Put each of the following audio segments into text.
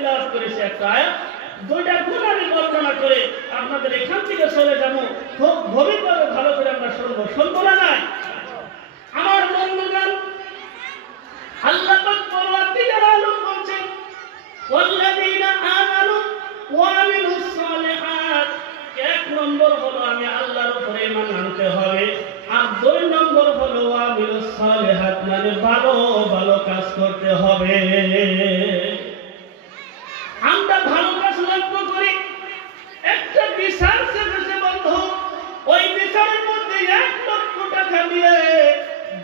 তিলাওয়াত করেছি একটা আয়াত, দুইটা গুণ আমি বর্ণনা করে আপনাদের এখান থেকে চলে যাবো। খুব গভীরভাবে ভালো করে আমরা শুনবো, শুনবো না নাই? আমার বন্ধুগণ, আল্লাহ পাক পরওয়ারদিগার আলম বলছেন, ওয়াল্লাযীনা আমানু ওয়া আমিলুস সালিহাত। এক নম্বর হলো আমি আল্লাহর উপরে ঈমান আনতে হবে, আর দুই নম্বর হলো ওয়া আমিলুস সালিহাত, মানে ভালো ভালো কাজ করতে হবে। আমরা ভালো কাজ লক্ষ্য করি, একটা বিচার শেষে বন্ধু, ওই বিচারের মধ্যে 1 লক্ষ টাকা দিয়ে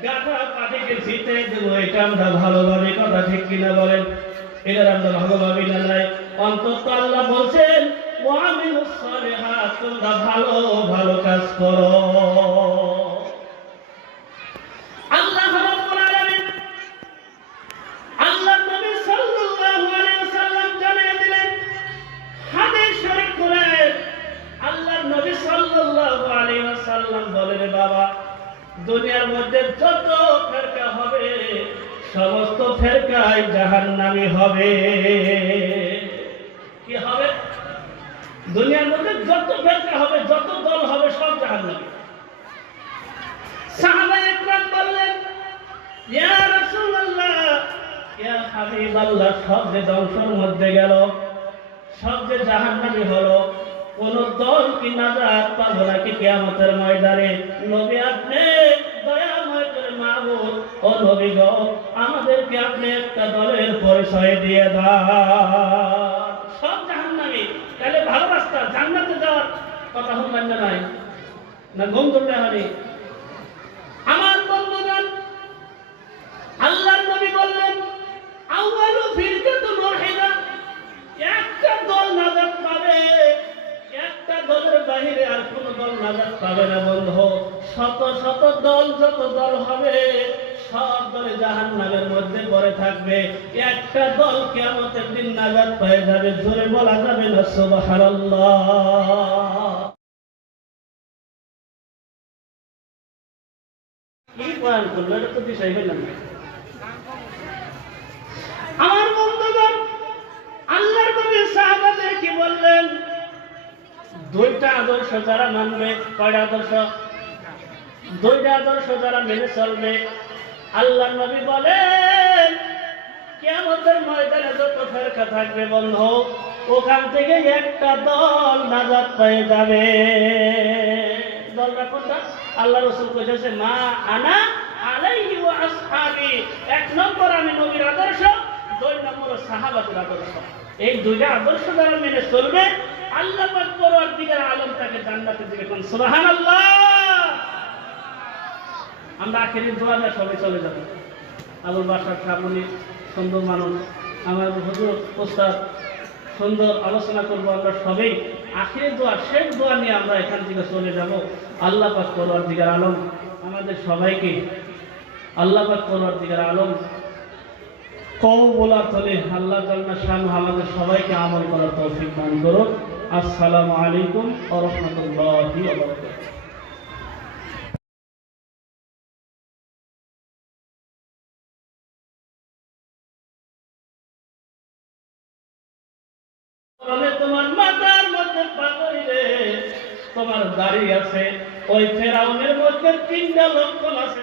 গাধা পাটিকে জিতে দেবো, এটা আমরা ভালোভাবে, কথা ঠিক কিনা বলেন? এটা আমরা ভালোভাবে না নাই? অন্তত আল্লাহ বলছেন ওয়া আমিলুস সালিহাত, তোমরা ভালো ভালো কাজ করো। আল্লাহ রাব্বুল আলামিন, আল্লাহর নবী সাল্লাল্লাহু আলাইহি ওয়াসাল্লাম জানিয়ে দিলেন হাদিস শরীফ করে, আল্লাহর নবী সাল্লাল্লাহু আলাইহি ওয়াসাল্লাম বলেন, বাবা দুনিয়ার মধ্যে যত ফেরকা হবে সমস্ত ফেরকাই জাহান্নামী হবে। কি হবে? দুনিয়ার মধ্যে যত ফেরকা হবে, যত দল হবে, সব জাহান্নামী। সাহাবায়ে ইকরাম বললেন, ইয়া রাসূলুল্লাহ, ইয়া হাবিবাল্লাহ, সব যে ধ্বংসের মধ্যে গেল, সব যে জাহান্নামী হলো, কোন দল কি নাজাত পাবো নাকি কিয়ামতের ময়দানে? নবী আপনি দয়াময় করে মাবুদ, ও নবী গো, আমাদেরকে আপনি একটা দলের পরিচয় দিয়ে দাও। সব জাহান্নামী, তাহলে ভালো রাস্তা জান্নাতে যাওয়ার কথা শুনবেন না নাই? না ঘুম ধরতে হবে? আমার বন্ধুগণ, আল্লাহর নবী বললেন আউয়ালু ফিরকাতুন ওয়াহিদা, একটা দল নাজাত পাবে, একটা দলের বাহিরে আর কোন দল নাজাত পাবে না বন্ধু। শত শত দল, যত দল হবে সব দলে জাহান্নামের মধ্যে পড়ে থাকবে, একটা দল কিয়ামতের দিন নাজাত পেয়ে যাবে। জোরে বলা যাবে না সুবহানাল্লাহ? কি বয়ান করলো, এটা তো বিষয় হইল না। আমার বন্ধুগণ, আল্লাহর নবী সাহাবাদের কি বললেন? দুইটা আদর্শ যারা মানবে, কয়টা আদর্শ? দুইটা আদর্শ যারা মেনে চলবে, আল্লাহর নবী বলেন কিয়ামতের ময়দানে যত ফেরকা থাকবে বন্ধু, ওখান থেকে একটা দল নাজাত পেয়ে যাবে। দলটা কোনটা? আল্লাহ রাসূল কইতেছে মা আনা আলাইহি ওয়া আসহাবি, 1 নম্বর আমি নবীর আদর্শ, 2 নম্বর সাহাবাদের আদর্শ। এই দুইটা আদর্শ যারা মেনে চলবে, আল্লাহ পাক পরওয়ারদিগার আলম তাকে জান্নাতে দিবে। কোন সুবহানাল্লাহ? আমরা আখেরি দোয়া দিয়ে সবাই চলে যাব। আবুল বাশার সামনে সুন্দর মানুষ, আমার হুজুর ওস্তাদ সুন্দর আলোচনা করবো। আমরা সবাই আখেরি দোয়া, শেষ দোয়া নিয়ে আমরা এখান থেকে চলে যাব। আল্লাহ পাক পরওয়ারদিগার আলম আমাদের সবাইকে, আল্লাহ পাক পরওয়ারদিগার আলম কওলা তলে আল্লাহ জাল্লা শানহু আমাদের সবাইকে আমল করার তৌফিক দান করুন। আসসালামু আলাইকুম ওয়া রাহমাতুল্লাহি ওয়া বারাকাতুহু। তোমার মাথার মধ্যে পাগড়ি রে, তোমার দাড়ি আছে, ওই ফেরাউনের মধ্যে 3টা লক্ষণ আছে।